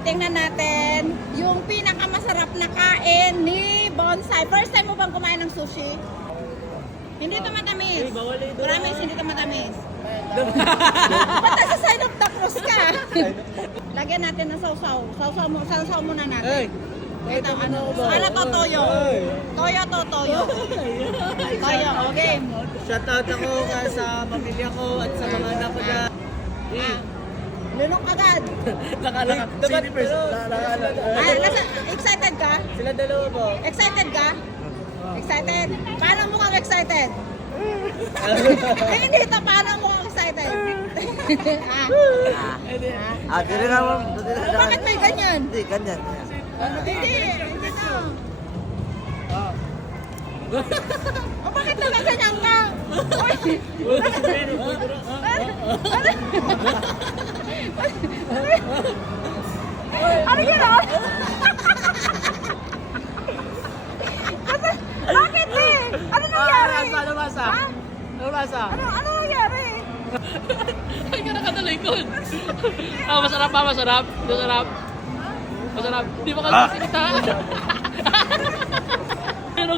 titingnan natin yung pinakamasarap na kain ni Bonsai. First time mo bang kumain ng sushi? Hindi ito matamis. Promise, hindi ito matamis. Ba't nasa side of the cross ka? Lagyan natin ng sausaw. Sausaw muna natin. Ito, ano to, toyo. Toyo to, toyo. Toyo, okay. Shoutout ako sa pamilya ko at sa mga anak ko na. Lunok agad. Nakalaka. Excited ka? Sila dalawa po. Excited ka? Excited? Paano mo kang excited? Hindi ito, paano mo kang excited? Dili naman. Bakit may ganyan? Hindi, ganyan. Hindi na. O bakit nagaganyan ka? Ano yun o? Bakit eh? Ano nangyari? Ano basa? Ha? Ano basa? Ano nangyari? Ay, ka nakatalikod. Masarap pa, masarap. Masarap. Masarap. Di ba kasi kita? Pero